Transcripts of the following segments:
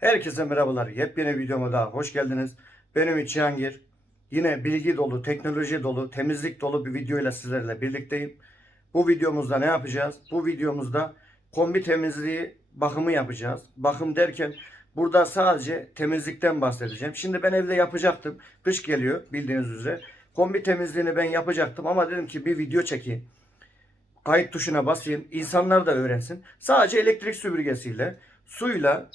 Herkese merhabalar. Yepyeni videoma daha hoş geldiniz. Benim Ümit Cihangir. Yine bilgi dolu, teknoloji dolu, temizlik dolu bir videoyla sizlerle birlikteyim. Bu videomuzda ne yapacağız? Bu videomuzda kombi temizliği bakımı yapacağız. Bakım derken burada sadece temizlikten bahsedeceğim. Şimdi ben evde yapacaktım. Kış geliyor bildiğiniz üzere. Kombi temizliğini ben yapacaktım ama dedim ki bir video çekeyim. Kayıt tuşuna basayım. İnsanlar da öğrensin. Sadece elektrik süpürgesiyle, suyla,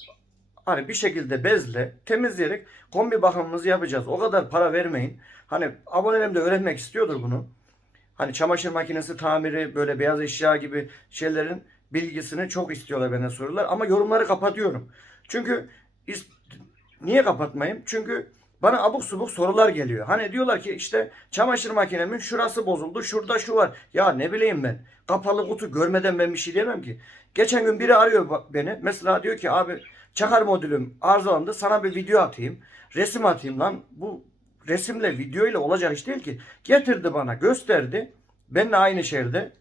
hani bir şekilde bezle temizleyerek kombi bakımımızı yapacağız. O kadar para vermeyin. Hani abonelerim de öğrenmek istiyordur bunu. Hani çamaşır makinesi tamiri böyle beyaz eşya gibi şeylerin bilgisini çok istiyorlar bana sorular. Ama yorumları kapatıyorum. Çünkü niye kapatmayayım? Çünkü bana abuk subuk sorular geliyor. Hani diyorlar ki işte çamaşır makinemin şurası bozuldu, şurada şu var. Ya ne bileyim ben. Kapalı kutu görmeden ben bir şey diyemem ki. Geçen gün biri arıyor beni. Mesela diyor ki abi çakar modülüm arızalandı sana bir video atayım. Resim atayım lan. Bu resimle video ile olacak iş değil ki. Getirdi bana gösterdi. Benimle aynı şehirde.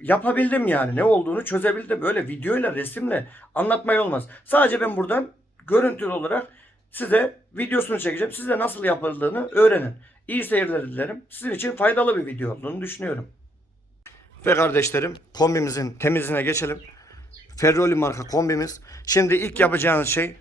Yapabildim yani ne olduğunu çözebildim. Öyle videoyla resimle anlatmaya olmaz. Sadece ben buradan görüntülü olarak size videosunu çekeceğim. Size nasıl yapıldığını öğrenin. İyi seyirler dilerim. Sizin için faydalı bir video olduğunu düşünüyorum. Ve kardeşlerim kombimizin temizliğine geçelim. Ferroli marka kombimiz. Şimdi ilk yapacağınız şey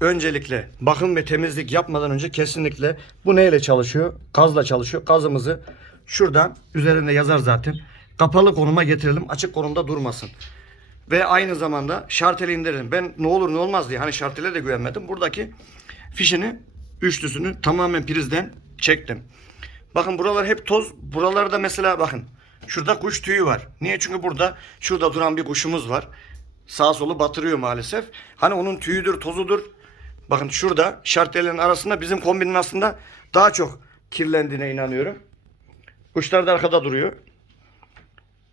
öncelikle bakım ve temizlik yapmadan önce kesinlikle bu neyle çalışıyor? Gazla çalışıyor. Gazımızı şuradan üzerinde yazar zaten. Kapalı konuma getirelim. Açık konumda durmasın. Ve aynı zamanda şarteli indirelim. Ben ne olur ne olmaz diye hani şartele de güvenmedim. Buradaki fişini üçlüsünü tamamen prizden çektim. Bakın buralar hep toz. Buralarda mesela bakın. Şurada kuş tüyü var. Niye? Çünkü burada şurada duran bir kuşumuz var. Sağ solu batırıyor maalesef. Hani onun tüyüdür, tozudur. Bakın şurada şartelerin arasında bizim kombinin aslında daha çok kirlendiğine inanıyorum. Kuşlar da arkada duruyor.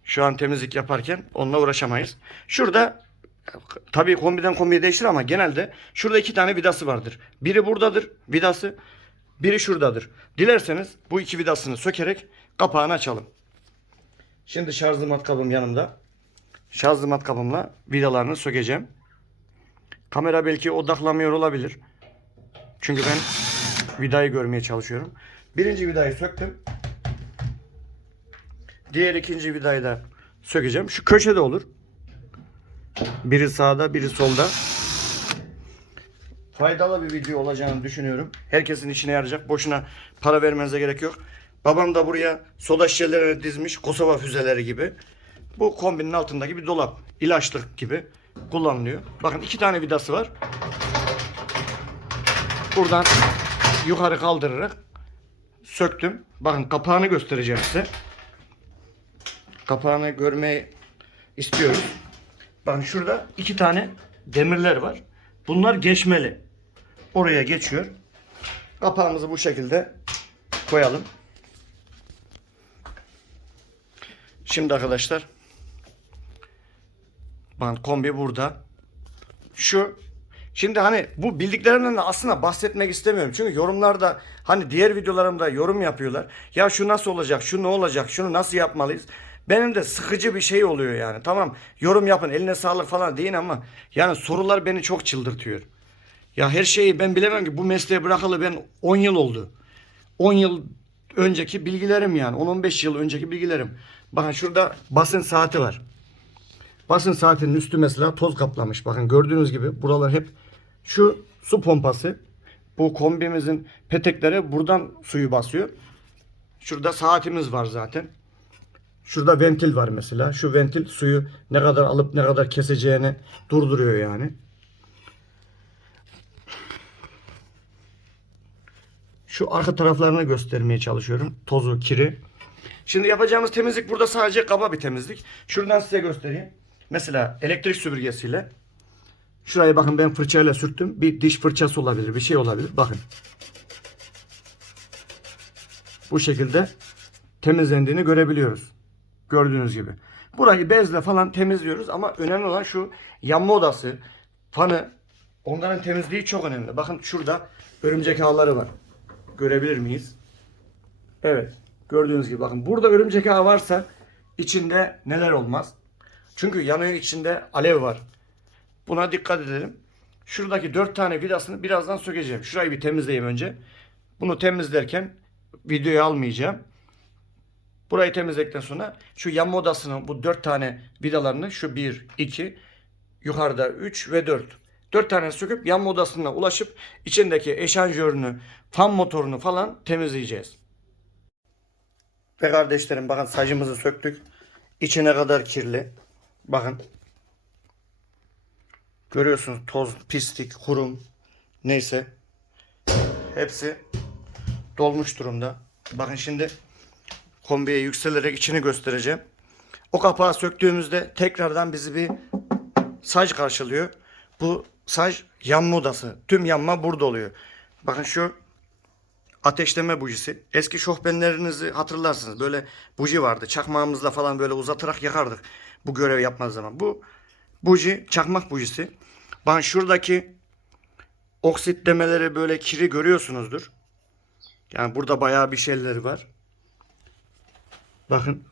Şu an temizlik yaparken onunla uğraşamayız. Şurada tabii kombiden kombiye değişir ama genelde şurada iki tane vidası vardır. Biri buradadır vidası. Biri şuradadır. Dilerseniz bu iki vidasını sökerek kapağını açalım. Şimdi şarjlı matkabım yanımda. Şarjlı matkabımla vidalarını sökeceğim. Kamera belki odaklamıyor olabilir. Çünkü ben vidayı görmeye çalışıyorum. Birinci vidayı söktüm. Diğer ikinci vidayı da sökeceğim. Şu köşede olur. Biri sağda, biri solda. Faydalı bir video olacağını düşünüyorum. Herkesin işine yarayacak. Boşuna para vermenize gerek yok. Babam da buraya soda şişelerini dizmiş. Kosova füzeleri gibi. Bu kombinin altındaki bir dolap. ilaçlık gibi kullanılıyor. Bakın iki tane vidası var. Buradan yukarı kaldırarak söktüm. Bakın kapağını göstereceğim size. Kapağını görmeyi istiyoruz. Bakın şurada iki tane demirler var. Bunlar geçmeli. Oraya geçiyor. Kapağımızı bu şekilde koyalım. Şimdi arkadaşlar bakın kombi burada. Şu Şimdi hani bu bildiklerimden de aslında bahsetmek istemiyorum. Çünkü yorumlarda hani diğer videolarımda yorum yapıyorlar. Ya şu nasıl olacak, şu ne olacak, şunu nasıl yapmalıyız? Benim de sıkıcı bir şey oluyor yani. Tamam yorum yapın eline sağlık falan deyin ama yani sorular beni çok çıldırtıyor. Ya her şeyi ben bilemem ki bu mesleği bırakalı ben 10 yıl oldu. 10 yıl önceki bilgilerim yani 10-15 yıl önceki bilgilerim. Bakın şurada basın saati var. Basın saatinin üstü mesela toz kaplamış. Bakın gördüğünüz gibi buralar hep şu su pompası. Bu kombimizin petekleri buradan suyu basıyor. Şurada saatimiz var zaten. Şurada ventil var mesela. Şu ventil suyu ne kadar alıp ne kadar keseceğini durduruyor yani. Şu arka taraflarını göstermeye çalışıyorum. Tozu, kiri. Şimdi yapacağımız temizlik burada sadece kaba bir temizlik. Şuradan size göstereyim. Mesela elektrik süpürgesiyle şuraya bakın ben fırçayla sürttüm. Bir diş fırçası olabilir, bir şey olabilir. Bakın. Bu şekilde temizlendiğini görebiliyoruz. Gördüğünüz gibi. Burayı bezle falan temizliyoruz ama önemli olan şu yanma odası, fanı onların temizliği çok önemli. Bakın şurada örümcek ağları var. Görebilir miyiz? Evet. Gördüğünüz gibi bakın burada örümcek ağı varsa içinde neler olmaz. Çünkü yanıyor içinde alev var. Buna dikkat edelim. Şuradaki dört tane vidasını birazdan sökeceğim. Şurayı bir temizleyeyim önce. Bunu temizlerken videoyu almayacağım. Burayı temizledikten sonra şu yanma odasının bu dört tane vidalarını şu bir, iki, yukarıda üç ve dört. Dört tane söküp yanma odasına ulaşıp içindeki eşanjörünü, fan motorunu falan temizleyeceğiz. Ve kardeşlerim bakın sacımızı söktük. İçine kadar kirli. Bakın. Görüyorsunuz toz, pislik, kurum neyse. Hepsi dolmuş durumda. Bakın şimdi kombiye yükselerek içini göstereceğim. O kapağı söktüğümüzde tekrardan bizi bir saç karşılıyor. Bu saç yanma odası. Tüm yanma burada oluyor. Bakın şu ateşleme bujisi. Eski şofbenlerinizi hatırlarsınız. Böyle buji vardı. Çakmağımızla falan böyle uzatarak yakardık. Bu görev yapmaz zaman. Bu buji çakmak bujisi. Bakın şuradaki oksitlemeleri böyle kiri görüyorsunuzdur. Yani burada bayağı bir şeyleri var. Bakın.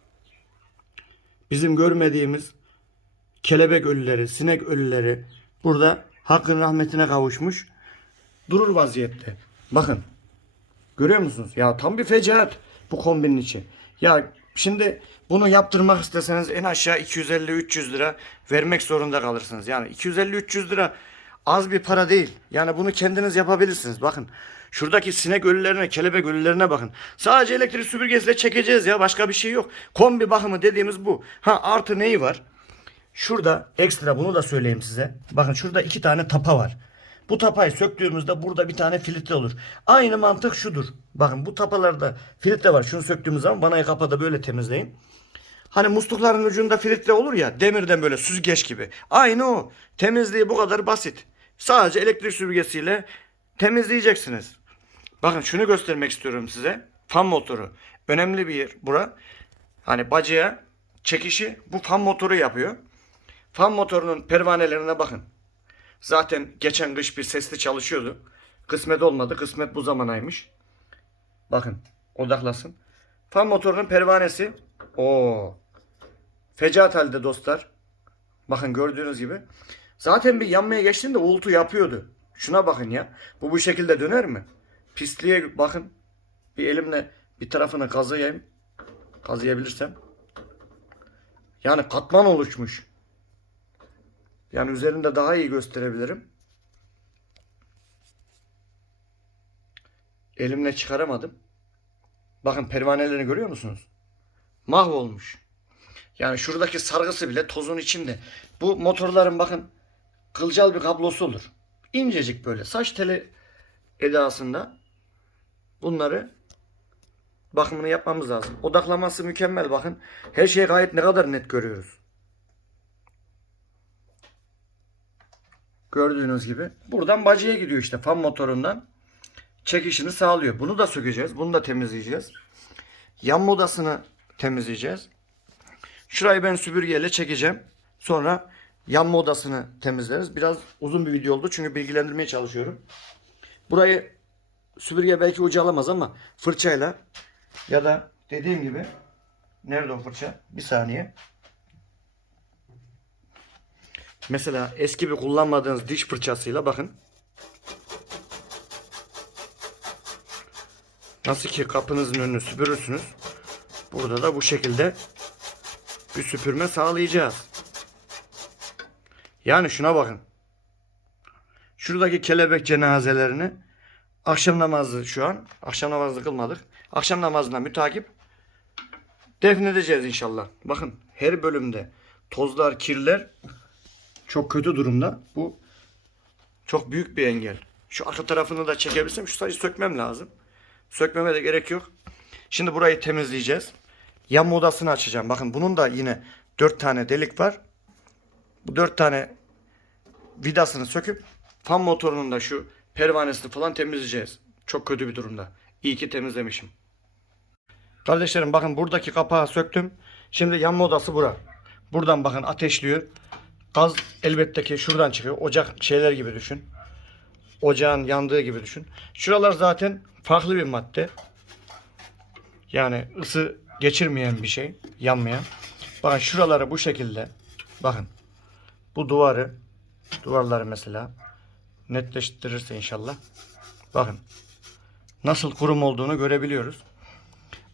Bizim görmediğimiz kelebek ölüleri, sinek ölüleri burada hakkın rahmetine kavuşmuş. Durur vaziyette. Bakın. Görüyor musunuz? Ya tam bir fecaat bu kombinin içi. Ya şimdi bunu yaptırmak isteseniz en aşağı 250-300 lira vermek zorunda kalırsınız. Yani 250-300 lira az bir para değil. Yani bunu kendiniz yapabilirsiniz. Bakın şuradaki sinek ölülerine, kelebek ölülerine bakın. Sadece elektrik süpürgesiyle çekeceğiz ya. Başka bir şey yok. Kombi bakımı dediğimiz bu. Ha artı neyi var? Şurada ekstra bunu da söyleyeyim size. Bakın şurada iki tane tapa var. Bu tapayı söktüğümüzde burada bir tane filtre olur. Aynı mantık şudur. Bakın bu tapalarda filtre var. Şunu söktüğümüz zaman vanayı kapada böyle temizleyin. Hani muslukların ucunda filtre olur ya demirden böyle süzgeç gibi. Aynı o. Temizliği bu kadar basit. Sadece elektrik süpürgesiyle temizleyeceksiniz. Bakın şunu göstermek istiyorum size. Fan motoru. Önemli bir yer bura. Hani bacaya çekişi bu fan motoru yapıyor. Fan motorunun pervanelerine bakın. Zaten geçen kış bir sesli çalışıyordu. Kısmet olmadı. Kısmet bu zamanaymış. Bakın odaklasın. Fan motorunun pervanesi. o Fecaat halde dostlar. Bakın gördüğünüz gibi. Zaten bir yanmaya geçtiğinde uğultu yapıyordu. Şuna bakın ya. Bu bu şekilde döner mi? Pisliğe bakın. Bir elimle bir tarafını kazıyayım. Kazıyabilirsem. Yani katman oluşmuş. Yani üzerinde daha iyi gösterebilirim. Elimle çıkaramadım. Bakın pervanelerini görüyor musunuz? Mahvolmuş. Yani şuradaki sargısı bile tozun içinde. Bu motorların bakın kılcal bir kablosu olur. İncecik böyle saç teli edasında bunları bakımını yapmamız lazım. Odaklaması mükemmel bakın. Her şey gayet ne kadar net görüyoruz. Gördüğünüz gibi. Buradan bacaya gidiyor işte fan motorundan. Çekişini sağlıyor. Bunu da sökeceğiz. Bunu da temizleyeceğiz. Yan odasını temizleyeceğiz. Şurayı ben süpürgeyle çekeceğim. Sonra yanma odasını temizleriz. Biraz uzun bir video oldu çünkü bilgilendirmeye çalışıyorum. Burayı süpürge belki ucu alamaz ama fırçayla ya da dediğim gibi nerede o fırça? Bir saniye. Mesela eski bir kullanmadığınız diş fırçasıyla bakın. Nasıl ki kapınızın önünü süpürürsünüz. Burada da bu şekilde bir süpürme sağlayacağız. Yani şuna bakın. Şuradaki kelebek cenazelerini akşam namazı şu an. Akşam namazı kılmadık. Akşam namazına mütakip defnedeceğiz inşallah. Bakın her bölümde tozlar, kirler çok kötü durumda. Bu çok büyük bir engel. Şu arka tarafını da çekebilsem şu sadece sökmem lazım. Sökmeme de gerek yok. Şimdi burayı temizleyeceğiz. Yanma odasını açacağım. Bakın bunun da yine 4 tane delik var. Bu 4 tane vidasını söküp fan motorunun da şu pervanesini falan temizleyeceğiz. Çok kötü bir durumda. İyi ki temizlemişim. Kardeşlerim bakın buradaki kapağı söktüm. Şimdi yanma odası bura. Buradan bakın ateşliyor. Gaz elbette ki şuradan çıkıyor. Ocak şeyler gibi düşün. Ocağın yandığı gibi düşün. Şuralar zaten farklı bir madde. Yani ısı geçirmeyen bir şey. Yanmayan. Bakın şuraları bu şekilde. Bakın. Bu duvarı. Duvarları mesela. netleştirirse inşallah. Bakın. Nasıl kurum olduğunu görebiliyoruz.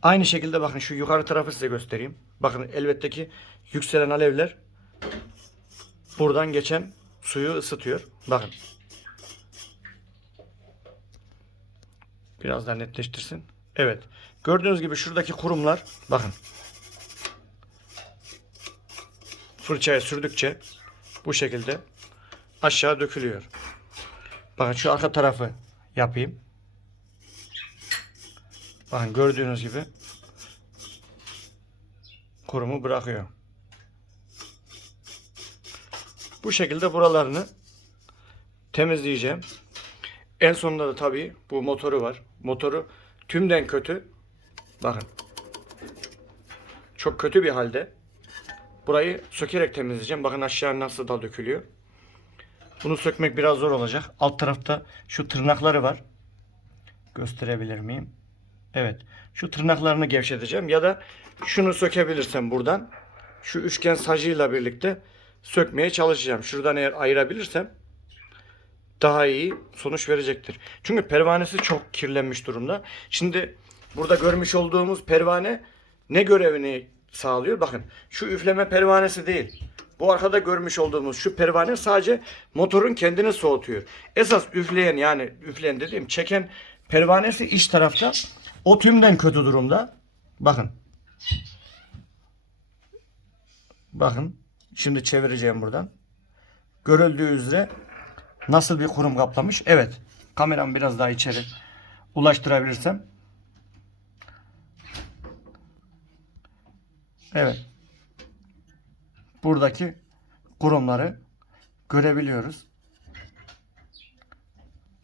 Aynı şekilde bakın şu yukarı tarafı size göstereyim. Bakın elbette ki yükselen alevler buradan geçen suyu ısıtıyor. Bakın. Biraz daha netleştirsin. Evet. Gördüğünüz gibi şuradaki kurumlar bakın. Fırçaya sürdükçe bu şekilde aşağı dökülüyor. Bakın şu arka tarafı yapayım. Bakın gördüğünüz gibi kurumu bırakıyor. Bu şekilde buralarını temizleyeceğim. En sonunda da tabii bu motoru var. Motoru tümden kötü. Bakın. Çok kötü bir halde. Burayı sökerek temizleyeceğim. Bakın aşağı nasıl da dökülüyor. Bunu sökmek biraz zor olacak. Alt tarafta şu tırnakları var. Gösterebilir miyim? Evet. Şu tırnaklarını gevşeteceğim ya da şunu sökebilirsem buradan şu üçgen sacıyla birlikte sökmeye çalışacağım. Şuradan eğer ayırabilirsem daha iyi sonuç verecektir. Çünkü pervanesi çok kirlenmiş durumda. Şimdi burada görmüş olduğumuz pervane ne görevini sağlıyor? Bakın şu üfleme pervanesi değil. Bu arkada görmüş olduğumuz şu pervane sadece motorun kendini soğutuyor. Esas üfleyen yani üfleyen dediğim çeken pervanesi iç tarafta. O tümden kötü durumda. Bakın. Bakın. Şimdi çevireceğim buradan. Görüldüğü üzere nasıl bir kurum kaplamış? Evet. Kameramı biraz daha içeri ulaştırabilirsem. Evet. Buradaki kurumları görebiliyoruz.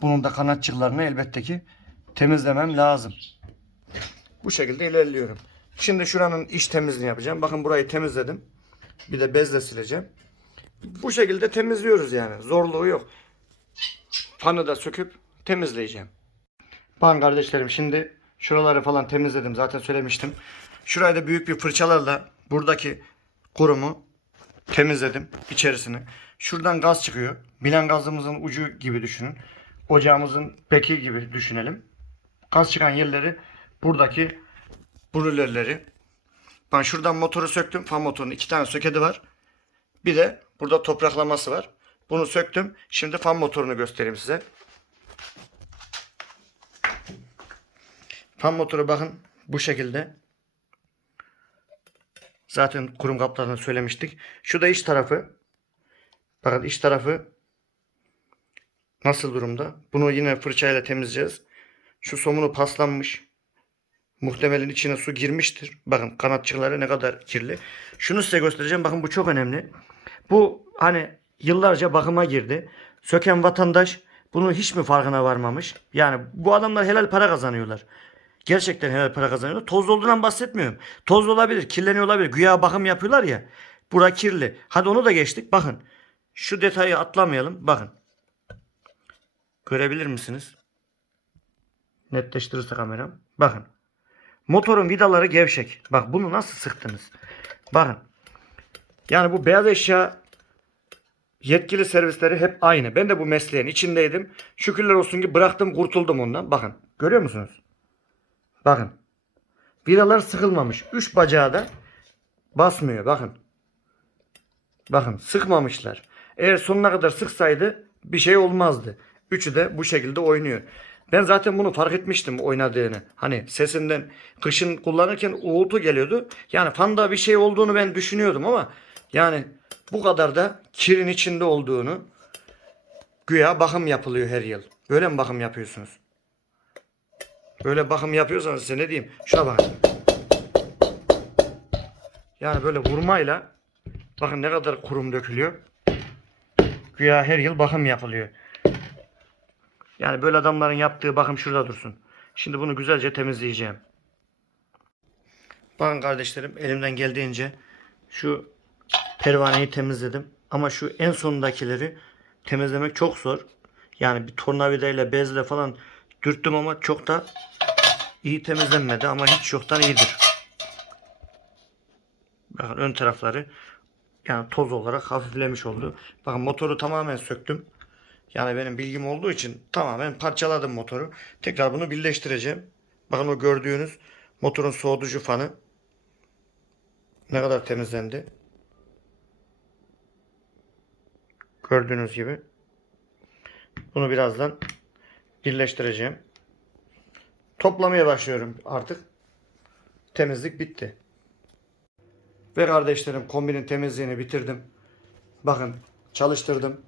Bunun da kanatçıklarını elbette ki temizlemem lazım. Bu şekilde ilerliyorum. Şimdi şuranın iç temizliğini yapacağım. Bakın burayı temizledim. Bir de bezle sileceğim. Bu şekilde temizliyoruz yani. Zorluğu yok. Fanı da söküp temizleyeceğim. Bakın kardeşlerim şimdi şuraları falan temizledim. Zaten söylemiştim. Şurayı da büyük bir fırçalarla buradaki kurumu temizledim içerisini. Şuradan gaz çıkıyor. Bilen gazımızın ucu gibi düşünün. Ocağımızın beki gibi düşünelim. Gaz çıkan yerleri buradaki brülerleri. Ben şuradan motoru söktüm. Fan motorunun iki tane soketi var. Bir de burada topraklaması var. Bunu söktüm. Şimdi fan motorunu göstereyim size. Fan motoru bakın bu şekilde. Zaten kurum kaplarını söylemiştik. Şu da iç tarafı. Bakın iç tarafı nasıl durumda? Bunu yine fırçayla temizleyeceğiz. Şu somunu paslanmış. Muhtemelen içine su girmiştir. Bakın kanatçıkları ne kadar kirli. Şunu size göstereceğim. Bakın bu çok önemli. Bu hani yıllarca bakıma girdi. Söken vatandaş bunun hiç mi farkına varmamış? Yani bu adamlar helal para kazanıyorlar. Gerçekten helal para kazanıyorlar. Toz olduğundan bahsetmiyorum. Toz olabilir, kirleniyor olabilir. Güya bakım yapıyorlar ya. Bura kirli. Hadi onu da geçtik. Bakın. Şu detayı atlamayalım. Bakın. Görebilir misiniz? Netleştirirse kameram. Bakın. Motorun vidaları gevşek. Bak bunu nasıl sıktınız? Bakın. Yani bu beyaz eşya yetkili servisleri hep aynı. Ben de bu mesleğin içindeydim. Şükürler olsun ki bıraktım kurtuldum ondan. Bakın. Görüyor musunuz? Bakın. Vidalar sıkılmamış. Üç bacağı da basmıyor. Bakın. Bakın sıkmamışlar. Eğer sonuna kadar sıksaydı bir şey olmazdı. Üçü de bu şekilde oynuyor. Ben zaten bunu fark etmiştim oynadığını. Hani sesinden kışın kullanırken uğultu geliyordu. Yani fanda bir şey olduğunu ben düşünüyordum ama yani bu kadar da kirin içinde olduğunu güya bakım yapılıyor her yıl. Böyle mi bakım yapıyorsunuz? Böyle bakım yapıyorsanız size ne diyeyim? Şuna bakın. Yani böyle vurmayla bakın ne kadar kurum dökülüyor. Güya her yıl bakım yapılıyor. Yani böyle adamların yaptığı bakım şurada dursun. Şimdi bunu güzelce temizleyeceğim. Bakın kardeşlerim elimden geldiğince şu pervaneyi temizledim. Ama şu en sonundakileri temizlemek çok zor. Yani bir tornavidayla bezle falan dürttüm ama çok da iyi temizlenmedi ama hiç yoktan iyidir. Bakın ön tarafları yani toz olarak hafiflemiş oldu. Bakın motoru tamamen söktüm. Yani benim bilgim olduğu için tamamen parçaladım motoru. Tekrar bunu birleştireceğim. Bakın o gördüğünüz motorun soğutucu fanı ne kadar temizlendi. Gördüğünüz gibi. Bunu birazdan birleştireceğim. Toplamaya başlıyorum artık. Temizlik bitti. Ve kardeşlerim kombinin temizliğini bitirdim. Bakın çalıştırdım.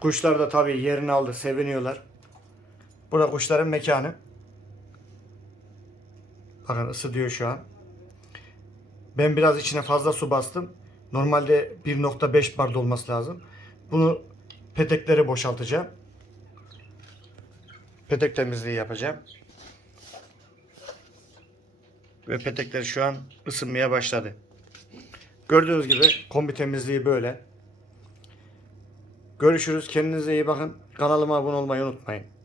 Kuşlar da tabii yerini aldı seviniyorlar. Burada kuşların mekanı. Bakın ısıtıyor şu an. Ben biraz içine fazla su bastım. Normalde 1.5 bar dolması lazım. Bunu petekleri boşaltacağım. Petek temizliği yapacağım. Ve petekler şu an ısınmaya başladı. Gördüğünüz gibi kombi temizliği böyle. Görüşürüz. Kendinize iyi bakın. Kanalıma abone olmayı unutmayın.